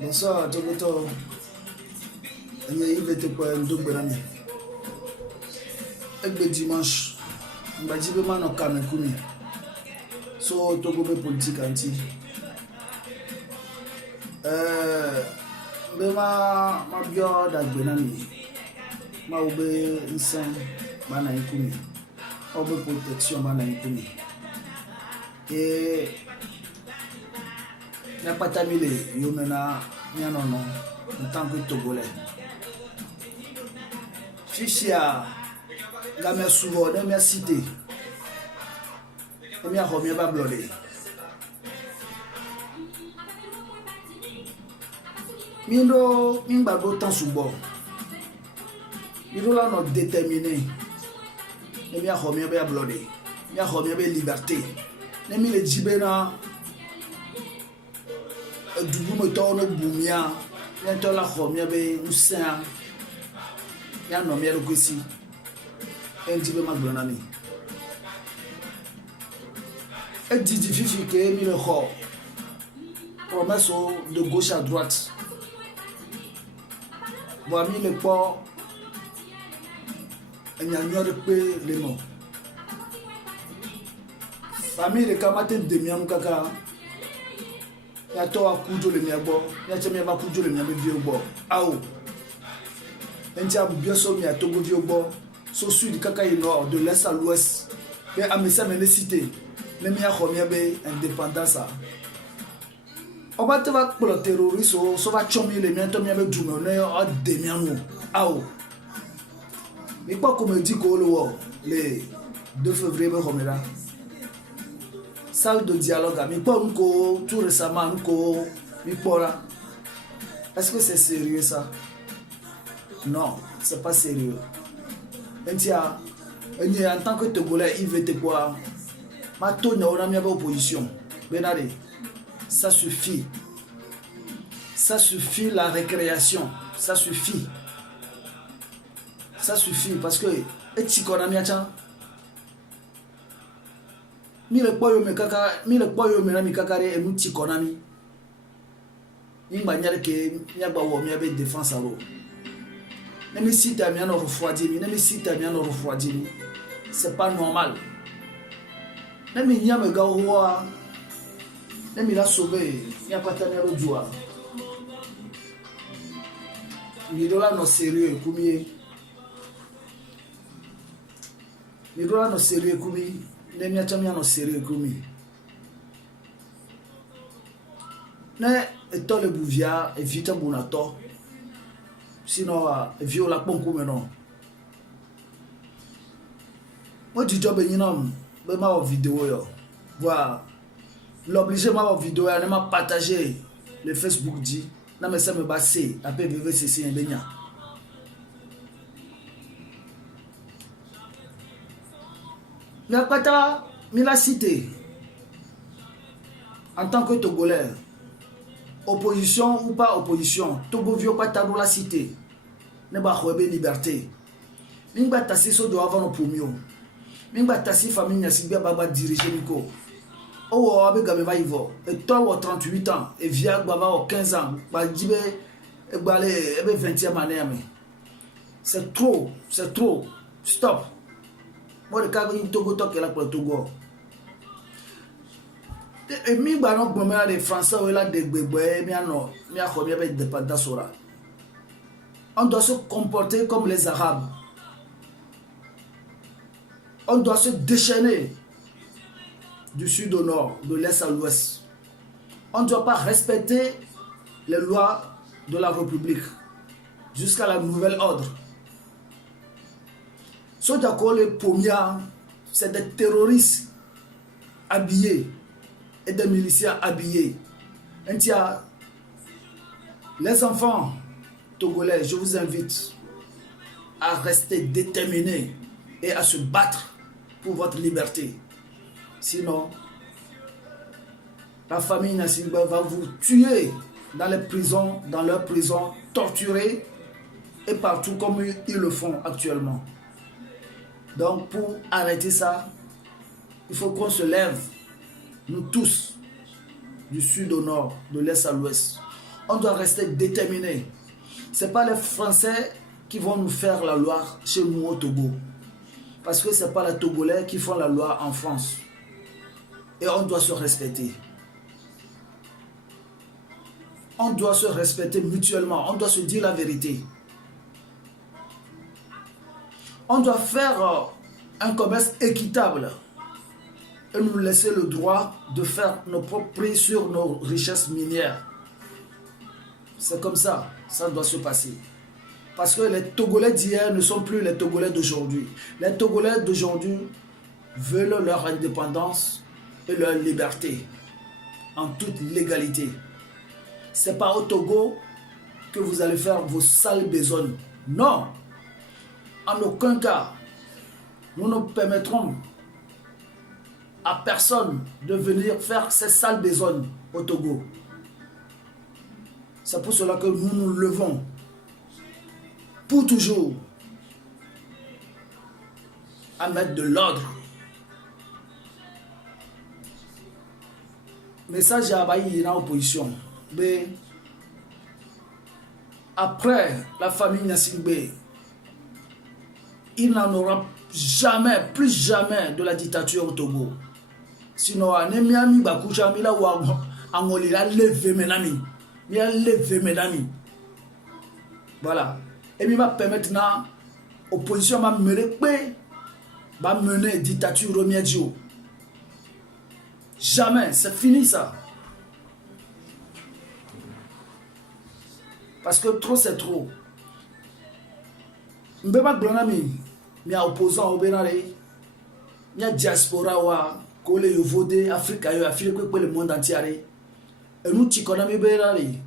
Bonsoir, Togoto. Il va te prendre un double ami. Et le dimanche, on va dire que je suis Kamekoumi. So, Togo politique anti. Mais ma bio d'agbenami. Ma oube insan bana ikumi. Oube protection bana ikumi. Et n'a pas tamilé, yo mena non en tant que Togolais. Fichia gamé souvent dans ma cité. Et mi a remis ba blodé. Mindo mimba do temps subo. Mindo là non déterminé. Et mi a remis ba blodé. Mi a remis ba liberté. Ne mi le djibena dubu me tourne boumia, bientôt la romia be usin, ya no miel kwesi, un petit peu magbonami. Et dit fifi que mi le ho, promesse de gauche à droite. Bon mi le port, et n'y a pas les mots. Famille de kamate de miam kaka. Ya to akujo le miabo ya che me ba kujo le miabo vie ogbo awo enja bu bioso mi atogo vie ogbo so sud kaka yi nord de l'est à l'ouest et amesa me les cité le mi a khomia be indépendance o ba te va pour le terrorisme so va chomi le mi to mi be dumo ne o de mi anu awo mi pa comme dit ko lo le 2 février be khomera salle de dialogue, mais pas tout récemment, est-ce que c'est sérieux ça? Non, c'est pas sérieux. En tant que Togolais, il veut te quoi? Ma tonne, on a mis à opposition. Benade, ça suffit. Ça suffit la récréation. Ça suffit. Ça suffit parce que, et tu connais bien, mi le kpoyo me na mi kakare enu ti konami imba nyale ke nyagba wo mi abe défense aro ne mi sita mi ano refroidi mi c'est pas normal ne mi nyame ga wa ne mi la sauver nya patani ro joa mi dola no sérieux kumi ne mi atami ano sérieux kumi ne eto le bouvia evita bunato sinon viola ponku meno mo di job enyinam be ma o vidéo yo voilà l'obligé ma o vidéo ya ne ma partager le Facebook dit na me se me basser après VVCC indenya la pata mi la cité en tant que Togolais, opposition ou pas opposition, Togo vio pata dans la cité, ne ba khwebe liberté. Mingba tasi so do avant pour mieux. Mingba tasi famille nya sibia baba diriger niko. O abe game va ivo. Et toi ou 38 ans et via baba au 15 ans, ba jibe e balé ebe 20e année mais. C'est trop. Stop. Moi le cas in Togo to la pour Togo. Et mi ba no gbomera les français ou la de gbegbe mi ano mi a khobia be dépendance ora. On doit se comporter comme les Arabes. On doit se déchaîner du sud au nord, de l'est à l'ouest. On ne doit pas respecter les lois de la République jusqu'à la nouvelle ordre. Ceux d'accord les Pomia, c'est des terroristes habillés et des miliciens habillés. Les enfants togolais, je vous invite à rester déterminés et à se battre pour votre liberté. Sinon, la famille Nassimba va vous tuer dans les prisons, dans leurs prisons, torturer et partout comme ils le font actuellement. Donc pour arrêter ça, il faut qu'on se lève, nous tous, du sud au nord, de l'est à l'ouest. on doit rester déterminé. Ce n'est pas les Français qui vont nous faire la loi chez nous au Togo. Parce que ce n'est pas les Togolais qui font la loi en France. Et on doit se respecter. On doit se respecter mutuellement. On doit se dire la vérité. On doit faire un commerce équitable et nous laisser le droit de faire nos propres prix sur nos richesses minières. C'est comme ça, ça doit se passer. Parce que les Togolais d'hier ne sont plus les Togolais d'aujourd'hui. Les Togolais d'aujourd'hui veulent leur indépendance et leur liberté en toute légalité. Ce n'est pas au Togo que vous allez faire vos sales besognes. Non! En aucun cas, nous ne permettrons à personne de venir faire ces sales besognes au Togo. C'est pour cela que nous nous levons pour toujours à mettre de l'ordre. Message à Abayi dans l'opposition. Mais après la famille Nassingbe, il n'en aura jamais, plus jamais de la dictature au Togo. Sinon, Anemiami Bakouja, Mila ou Angoli, la levé menami. Il a levé mesdames. Voilà. Et il va permettre maintenant l'opposition va mener dictature Romiadio. Jamais, c'est fini ça. Parce que trop c'est trop. Mbeba Glonami, il y a opposant au Bénare, il y a diaspora wa Kole Yovode, Afrique, Afrique, le monde entier. Et nous, tu connais mes bérari.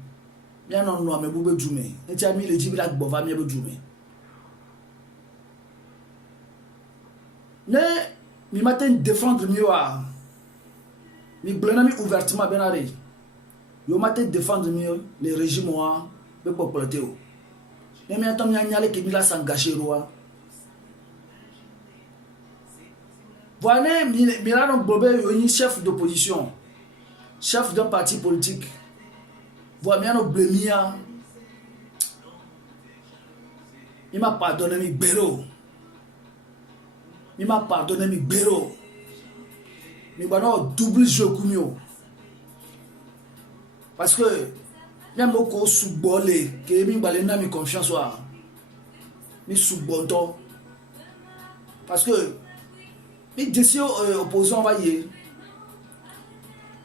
Bien non, nous, mais boube djumé. Et tu as mis le djibla bova, mais boube djumé. Mais, mi matin défendre mieux à. Mi blanami ouvertement bérari. Yo matin défendre mieux les régimes wa, mais pour plotéo. Mais mi attend mi anyale qui mi la s'engager roi. Voilà, mi la non bobé un chef d'opposition. Chef d'un parti politique, voilà, nous blémia. Il m'a pardonné mes béros. Il m'a pardonné mes béros. Mais voilà, double jeu comme yo. Parce que, il y a beaucoup de sous-bolés, que je n'ai pas confiance. Mais sous-bonton. Parce que, les décisions opposants, va y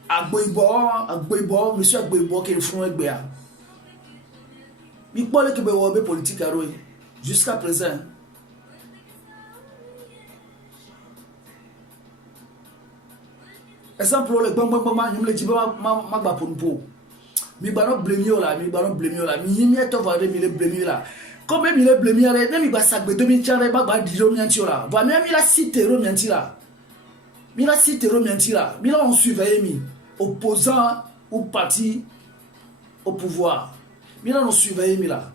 Agboibo, monsieur Agboibo qui est le front avec Béa. Il parle que Béa politique à Roy. Jusqu'à présent. Exemple, le bon, il me dit, ma pour mi bano blémio là, mi est envoyé, mi le blémio là. Comme il est blémio là, même il va s'agber, demi tiare, ba diro mianti là. Va même il a cité romianti là. Il a cité romianti là. Il a on surveillé mi. Opposant ou parti au pouvoir. Mila nous surveille Mila.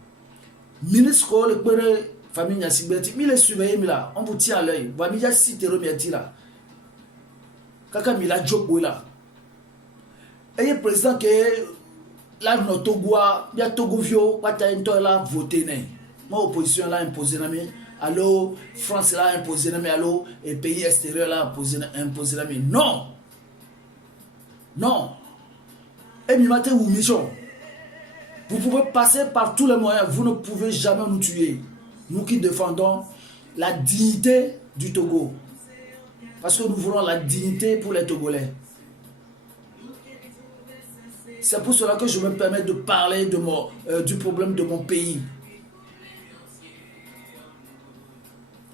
Ministre le père famille Nassibeti, Mila surveille Mila. On vous tient à l'œil. Va Mila si terromiati là. Kaka Mila Djoko là. Et le président que là notre Togo, il y a Togo vieux, pas ta là voté né. Moi opposition là imposé na mi. Allo France là imposé na mi allo et pays extérieur là imposé na mi. Non. Non. Et mi matin ou mission. Vous pouvez passer par tous les moyens. Vous ne pouvez jamais nous tuer. Nous qui défendons la dignité du Togo. Parce que nous voulons la dignité pour les Togolais. C'est pour cela que je me permets de parler du problème de mon pays.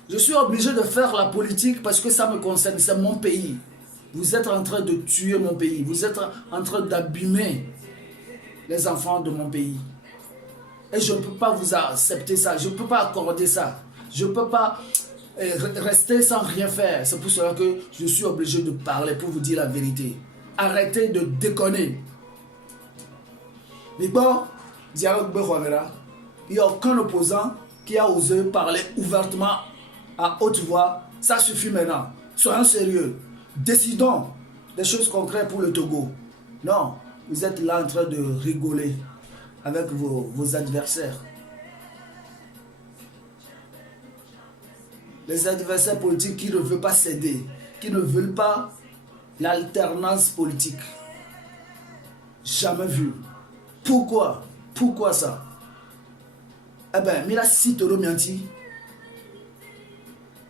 Je suis obligé de faire la politique parce que ça me concerne. C'est mon pays. Vous êtes en train de tuer mon pays. Vous êtes en train d'abîmer les enfants de mon pays. Et je ne peux pas vous accepter ça. Je ne peux pas accorder ça. Je ne peux pas rester sans rien faire. C'est pour cela que je suis obligé de parler pour vous dire la vérité. Arrêtez de déconner. Mais bon, dialogue Berwavera, il n'y a aucun opposant qui a osé parler ouvertement à haute voix. Ça suffit maintenant. Soyons sérieux. Décidons des choses concrètes pour le Togo. Non, vous êtes là en train de rigoler. avec vos adversaires. Les adversaires politiques qui ne veulent pas céder, qui ne veulent pas l'alternance politique. Jamais vu. Pourquoi? Pourquoi ça? Eh bien, Mila cite Romianti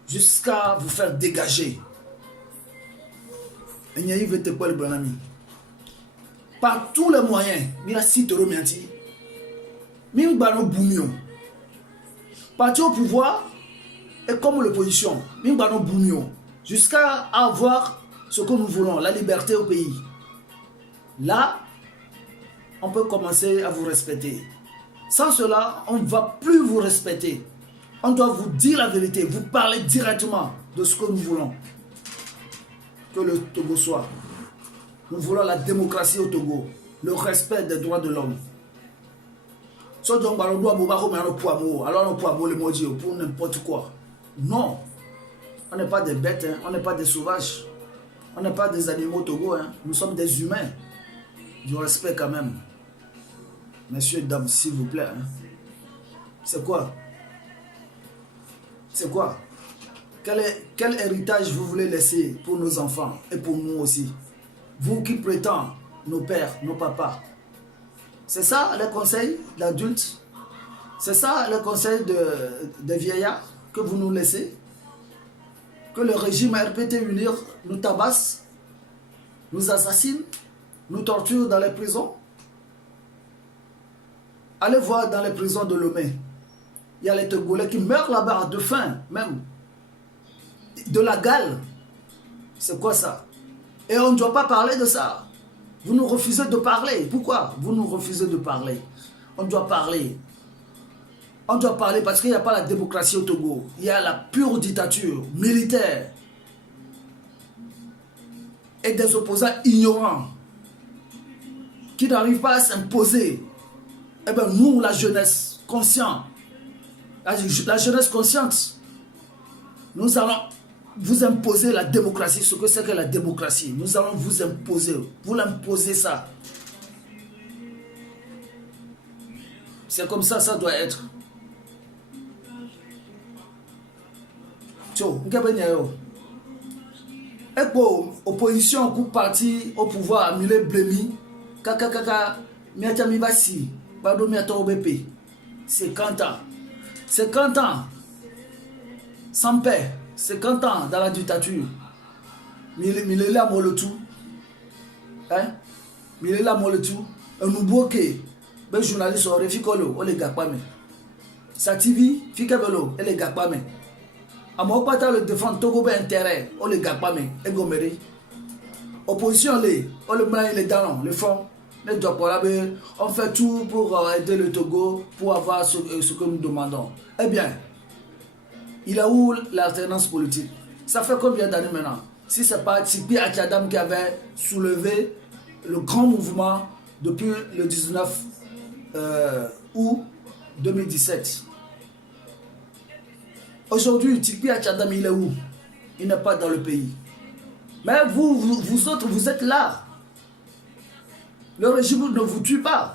jusqu'à vous faire dégager. Et n'y a eu quoi le bon ami? Par tous les moyens, Mila cite Romianti. Mimbano Boumio. Parti au pouvoir et comme l'opposition. Mimbano Boumio. Jusqu'à avoir ce que nous voulons, la liberté au pays. Là, on peut commencer à vous respecter. Sans cela, on ne va plus vous respecter. On doit vous dire la vérité, vous parler directement de ce que nous voulons. Que le Togo soit. Nous voulons la démocratie au Togo, le respect des droits de l'homme. Alors on peut pour n'importe quoi. Non, on n'est pas des bêtes, hein. On n'est pas des sauvages. On n'est pas des animaux Togo, hein. Nous sommes des humains. Du respect quand même. Messieurs, dames, s'il vous plaît. Hein. C'est quoi? C'est quoi? Quel héritage vous voulez laisser pour nos enfants et pour nous aussi? Vous qui prétendez, nos pères, nos papas. C'est ça les conseils d'adultes? C'est ça les conseils de vieillards que vous nous laissez? Que le régime RPT unir nous tabasse, nous assassine, nous torture dans les prisons? Allez voir dans les prisons de Lomé. Il y a les Togolais qui meurent là-bas de faim, même. De la gale. C'est quoi ça? Et on ne doit pas parler de ça. Vous nous refusez de parler. Pourquoi? Vous nous refusez de parler. On doit parler. On doit parler parce qu'il n'y a pas la démocratie au Togo. Il y a la pure dictature militaire. Et des opposants ignorants qui n'arrivent pas à s'imposer. Eh bien, nous, la jeunesse consciente, la jeunesse consciente, nous allons vous imposer la démocratie, ce que c'est que la démocratie. Nous allons vous imposer, vous l'imposer ça. C'est comme ça, ça doit être. Tio, opposition coup parti au pouvoir, Mille Blemi, kaka, miatami basi. 50 ans. 50 ans sans paix. 50 ans dans la dictature. Milela Molotou. Hein? Milela Molotou. Un nouveau qui est journaliste au Refikolo, on les gars pas mais. Sa TV, Fikabelo, et les gars pas mais. À mon pas le défendre Togo intérêt, on les gars pas mais. Et Gomeri. Opposition, on le met les dents, le fond. On fait tout pour aider le Togo, pour avoir ce que nous demandons. Eh bien, il a où l'alternance politique? Ça fait combien d'années maintenant? Si ce n'est pas Tipi Achadam qui avait soulevé le grand mouvement depuis le 19 août 2017. Aujourd'hui, Tipi Achadam, il est où? Il n'est pas dans le pays. Mais vous autres, vous êtes là. Le régime ne vous tue pas.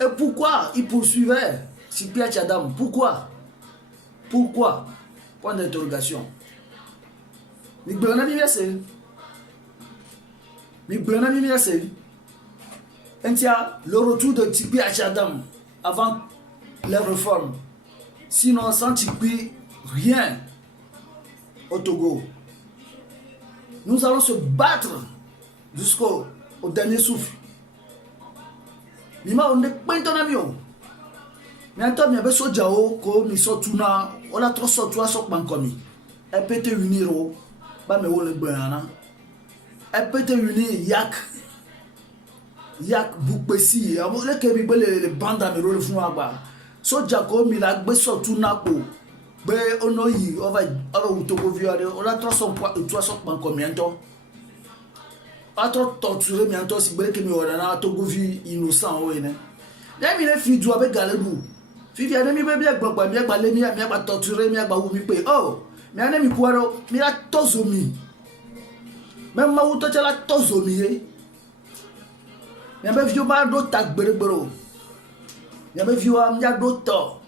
Et pourquoi il poursuivait Tipi Achadam? Pourquoi? Pourquoi? Point d'interrogation. Le retour de Tipi Achadam avant les réformes. Sinon, sans Tipi, rien au Togo. Nous allons se battre jusqu'au dernier souffle. Nima on est pas un avion. Mais attends, il y avait ce jao comme ils sont tous là, on a trop sorti à son bancomi. Elle peut te unir au, bah mais on le banana. Elle peut te unir yak boukbesi. Le kebi les bandes améro le font là-bas. So jako mi la gbe sorti na ko. Be ono yi on va Togo violé. On a trop son bancomi ento. A trop torturé mais ento si bele kemi orana Togo vi innocent o ene. Là il est fi du avec galedou. Fifi ane mi bebia gbagba mi agba le mi agba torturer mi agba wu mi pe oh mi ane mi kuaro mi la tozomi même ma wu to la tozomi e mi be fi o ma do tag gberegbero mia be viwa mia do to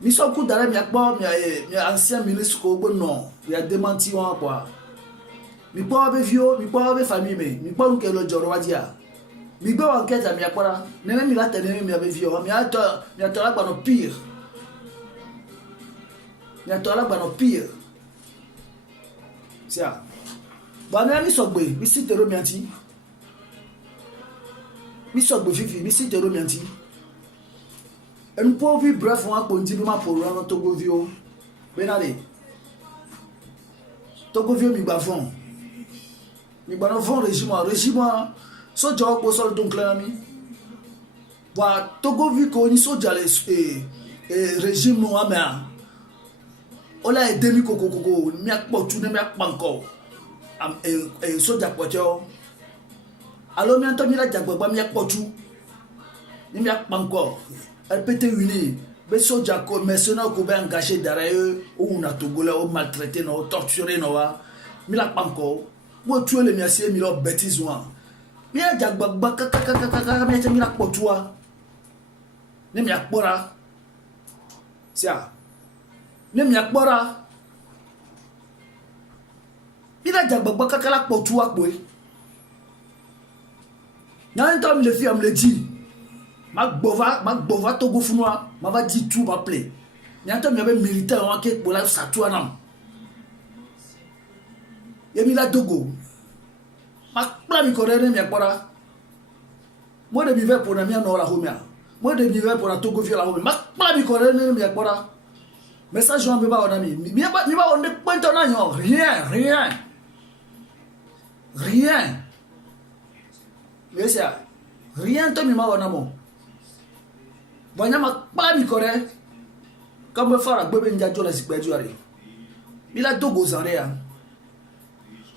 mi so ku dara mia po mia ancien ministre ko gbo non ya démenti wọn quoi mi po be vio mi po be famille mi po nke lo joro wadia mi gbe wan keta mia pora nene mi la tene mia be vio mia to la gba no pire mia to la gba no pire sia ba mi so gbe mi si tero mianti mi so gbe fifi mi si tero mianti en po vi bref wan ko ndi bi ma po ran Togo vio benale Togo vio mi gba fon mi gba no fon régime so jo ko so don clami wa Togo vi ko ni so jale régime no amea ola e demi koko mi akpotu ne mi akpanko am soja pocho alo mi anto mi la jagbagba mi akpotu ni mi akpanko rpt uni be soja ko mercenaire ko be engagé derrière ou na Togolais ou maltraité no torturé no wa mi la akpanko mo tuer le mi asie mi lo bêtise wa mi la jagbagba kaka mi la akpotu wa ni mi akpora sia ne mi akpora ila jagbagba kakala potu akwe na nto mi le fi am le di ma gbova Togo funwa ma va di tout ma play na nto mi be militaire wa ke pola satu anam ye mi la Togo ma kpla mi korere mi akpora mo de mi ve pour na mi no la homia mo de mi ve pour na Togo vi la homia ma kpla mi korere mi akpora message on be ba on ami mi ba on de point on a rien Laisse rien to mi ma on amo banya ma pa mi kore comme fara gbebe nja jo la si peju are mi la Togo zare ya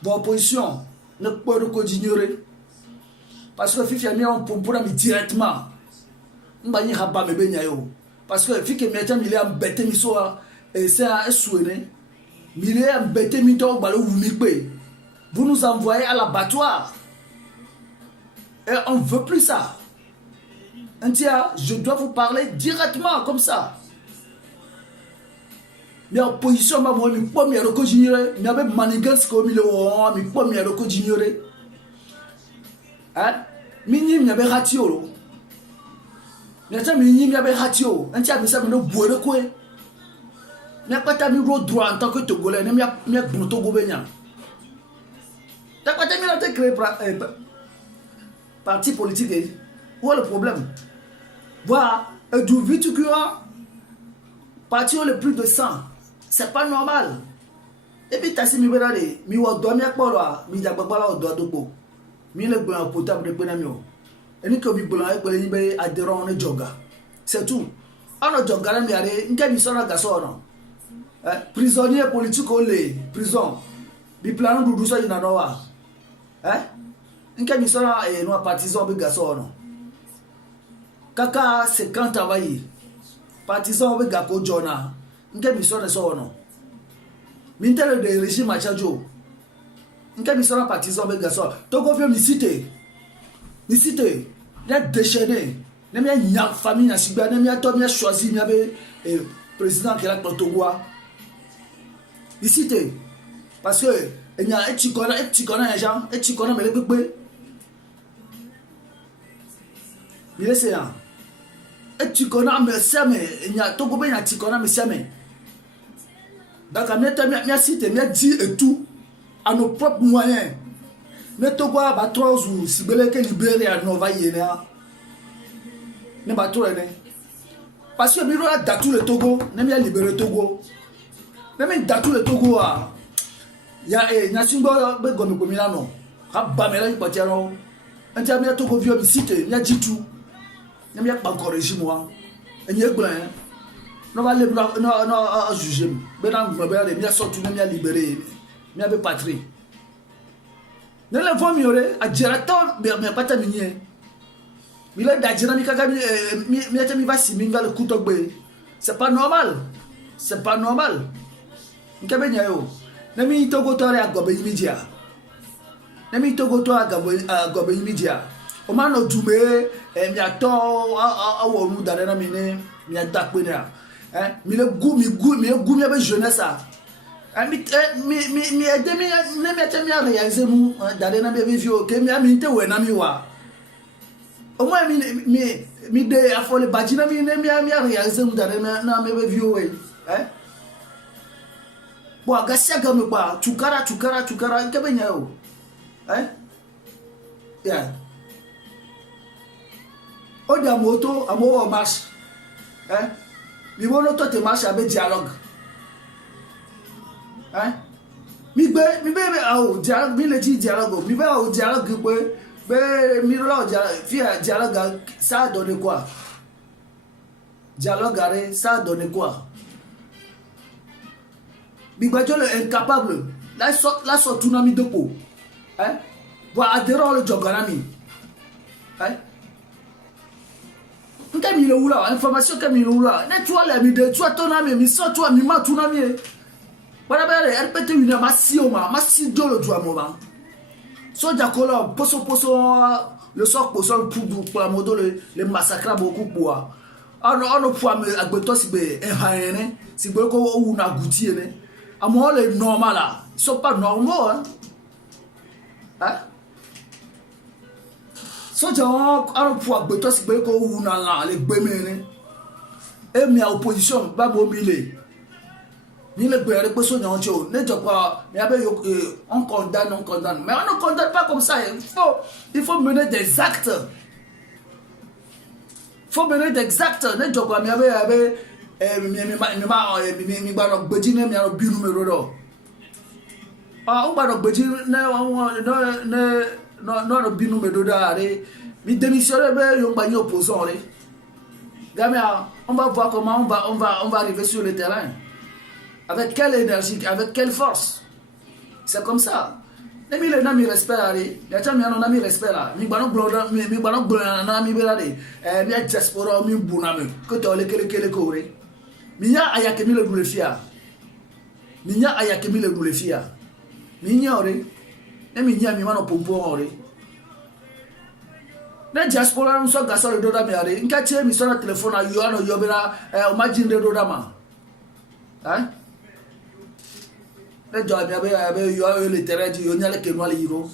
bon opposition ne peut ko ignorer parce que fifi mi on pour mi directement mbani haba me benya yo parce que fi que maintenant il est embêté mi so et c'est à souhaiter il est embêté mi to balo wumi pe vous nous envoyez à l'abattoir et on veut plus ça Antia je dois vous parler directement comme ça mais opposition ma mo mi po mi ero ko ignorer mi abe manigance ko mi le wo mi po mi ero ko ignorer hein mi ni mi abe ratio lo Nata mi ni mi abe hatio, anti abi sa mi no boere ko e. Mi akpata mi ro droit en tant que Togolais, mi bon Togo benya. Ta akpata mi na te créer parti politique. Où est le problème? Voilà, du vite que parti le plus de 100. C'est pas normal. Et puis t'as si mi berale, mi wa do mi akpolo, mi jagbagba la do dopo. Mi le gbe potable de pena mi o. Et ni ko bi bolan e ni be adhérent on joga. C'est tout. On joga la mi are nke mi sona gaso no. Prisonnier politique o le prison. Bi plan dudu so ina no wa. Nke mi sona no partisan be gaso no. Kaka 50 avayi. Partisan be gako jona. Nke mi sona so no. Mintere de régime a chajo. Nke mi sona partisan be gaso. Togo vie mi cité. Ni cité. Il a déchaîné. Il a une famille, il a choisi, il a président qui est là pour Togo. Ici, parce que il y a un petit connaît les gens, un petit connaît, mais les bébés. Il est ça. Un petit connaît, mais il y a Togo, il y a un petit connaît, mais donc, il y a cité, il y a dit et tout à nos propres moyens. Ne Togo ba 3 jours si bele ke libérer à Nova Yéna ne ba trop ne parce que biro datu le Togo ne mi libérer Togo ne mi datu le Togo a ya na singo be gomi ko milano ha ba mela ni patiano anta mi Togo vio mi cité ni ajitu ne mi pa encore régime wa enye gblan no va le no juger be na ngba be mi sortu ne mi libérer mi be patrie. Ne le voit mieux à Geraton, mais pas terminé. Il a d'agir mi kaka mi va si mi va le couteau. C'est pas normal. C'est pas normal. Nkabenya yo. Ne mi togo tore a gobe immédiat. Ne mi togo tore a gobe immédiat. o ma no dume mi ato awo nu dare na mi ne mi adakpe ne mi le gu mi be jeunesse mi aide mi ne mi te mi réaliser mu dare na be vivio ke mi te we na mi wa o mo mi de afole bajina mi ne mi réaliser mu dare na me be vivio we bo agasia ga me pa tukara nke be nya o yeah o dia moto amo marche mi bono to te marche avec dialogue mi be au dialogue mi le di dialogue mi be au dialogue be mi lo dialogue ça donne quoi dialogue arrêt ça donne quoi mi gbajo le incapable la so tunami depo bo adero le jogarami nka mi le wula information ka mi le wula na tu ala mi de tu atonami mi so tu mi ma tunami para bere rpt une ma si do le tu amoma so jakolo poso le so poso pour la modo le massacre beaucoup pour ono pour agbeto sigbe ehane sigbe ko wu na gutie ne amo le normal là ils sont pas normaux so jaw aro pour agbeto sigbe ko wu na la le gbemene e mi opposition ba bo mi le ni le gbere pe so nyan cho ne jo pa mi abe on condamne mais on ne condamne pas comme ça il faut mener des actes ne jo pa mi abe mi gba no gbeji ne mi aro bi numero do o gba no gbeji no bi numero da re mi démissionner be yo gba ni opposant re gamia on va voir comment on va arriver sur le terrain. Avec quelle énergie, avec quelle force. C'est comme ça. Et mi le na mi respect là, ya cha mi na mi respect là. Mi gbano gboro na mi be là de. Mi diaspora mi buna me. Ko to le kele ko re. Mi nya aya ke mi le dule fia. Mi nya ore. E mi nya mi mano pompo ore. Na diaspora no so gaso le do da mi are. Nka che mi so na telephone ayo ano yo be na o ma jinde do da ma. Le job yo le terrain yo nyale ke no le yiro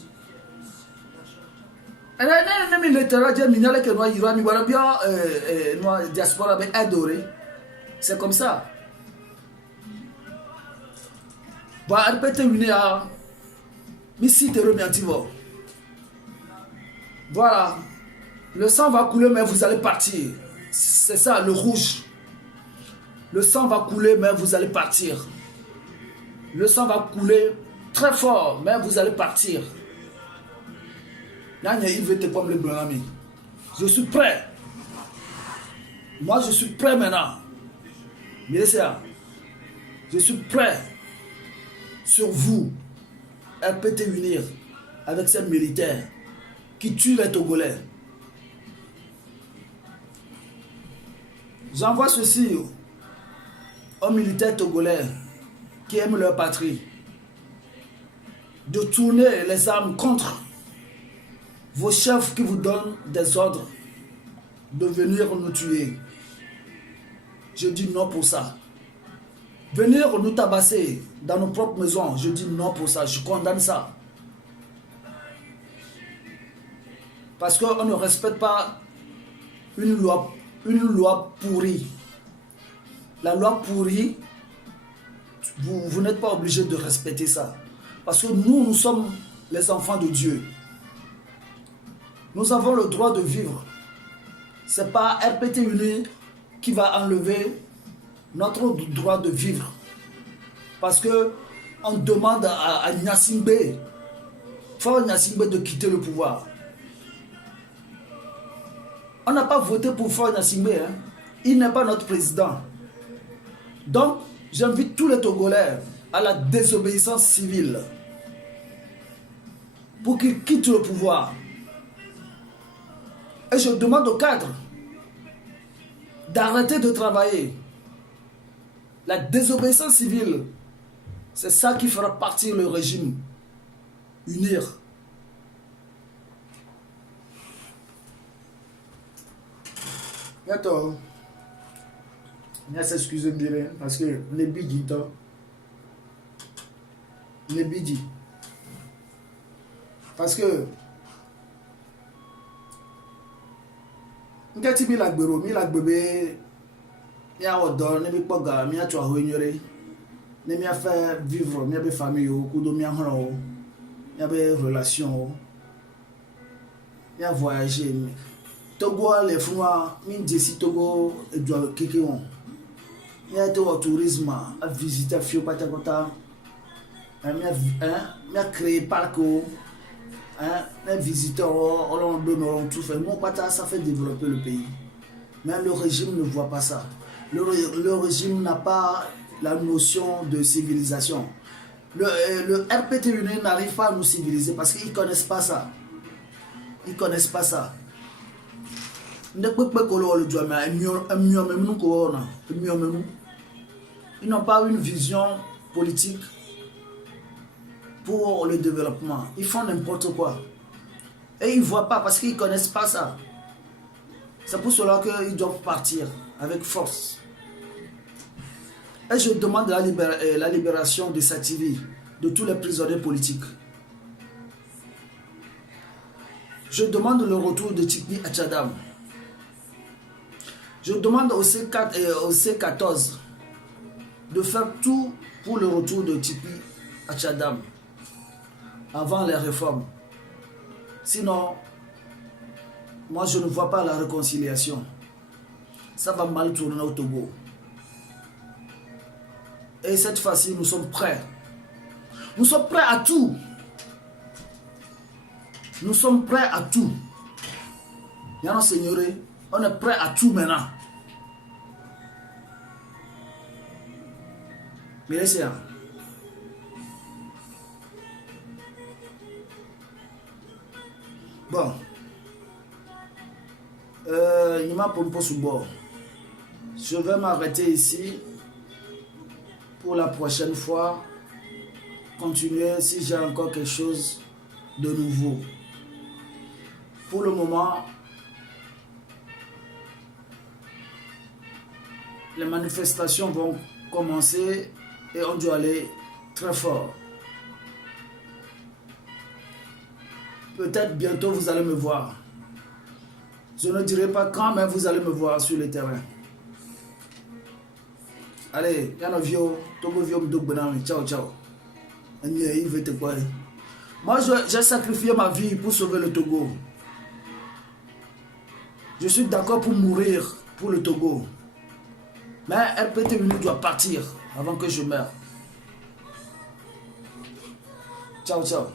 na mi le terrain je mi nyale ke no yiro mi bara bien no diaspora be adoré c'est comme ça ba répéter une à mi si te remerciement voilà le sang va couler mais vous allez partir c'est ça le rouge le sang va couler mais vous allez partir. Le sang va couler très fort, mais vous allez partir. Je suis prêt. Moi, je suis prêt maintenant. Je suis prêt sur vous. RPT unir avec ces militaires qui tuent les Togolais. J'envoie ceci aux militaires togolais qui aiment leur patrie, de tourner les armes contre vos chefs qui vous donnent des ordres de venir nous tuer. Je dis non pour ça. Venir nous tabasser dans nos propres maisons, je dis non pour ça, je condamne ça. Parce qu'on ne respecte pas une loi pourrie. La loi pourrie, vous n'êtes pas obligé de respecter ça. Parce que nous sommes les enfants de Dieu. Nous avons le droit de vivre. Ce n'est pas RPT Uni qui va enlever notre droit de vivre. Parce que on demande à Gnassingbé, Faure Gnassingbé de quitter le pouvoir. On n'a pas voté pour Faure Gnassingbé. Il n'est pas notre président. Donc, j'invite tous les Togolais à la désobéissance civile pour qu'ils quittent le pouvoir. Et je demande aux cadres d'arrêter de travailler. La désobéissance civile, c'est ça qui fera partir le régime. Unir. Attends. Il s'excuser bien parce que les bidis, les bidis. Parce que ngati mi la gbero mi la gbebe mi a odo ne mi poga mi a twa ho nyore ne mi a fait vivre mi a be famille o kudo mi a horo mi a be relation o mi a voyager Togo les fois mi desi Togo do keke on mi a été au tourisme à visiter Fio Patakota mi a créé parc o les visiteurs, on tout fait. Mon pata, ça fait développer le pays. Mais le régime ne voit pas ça. Le régime n'a pas la notion de civilisation. Le RPT n'arrive pas à nous civiliser parce qu'ils ne connaissent pas ça. Ils ne connaissent pas ça. Ils n'ont pas une vision politique pour le développement. Ils font n'importe quoi. Et ils ne voient pas parce qu'ils ne connaissent pas ça. C'est pour cela qu'ils doivent partir avec force. Et je demande la libération de Sativi, de tous les prisonniers politiques. Je demande le retour de Tikpi à Tchadam. Je demande au C4 et au C14 de faire tout pour le retour de Tikpi à Tchadam avant les réformes. Sinon, moi je ne vois pas la réconciliation. Ça va mal tourner au Togo. Et cette fois-ci, nous sommes prêts. Nous sommes prêts à tout. Nous sommes prêts à tout. Yana Seigneur, on est prêt à tout maintenant. Mais laissez là. Bon, il m'a proposé sous bord. Je vais m'arrêter ici pour la prochaine fois. Continuer si j'ai encore quelque chose de nouveau. Pour le moment, les manifestations vont commencer et on doit aller très fort. Peut-être bientôt vous allez me voir. Je ne dirai pas quand, mais vous allez me voir sur le terrain. Allez, Yana Vio, Togo Vio Mdogbenami, ciao ciao. Moi, j'ai sacrifié ma vie pour sauver le Togo. Je suis d'accord pour mourir pour le Togo. Mais RPT doit partir avant que je meure. Ciao ciao.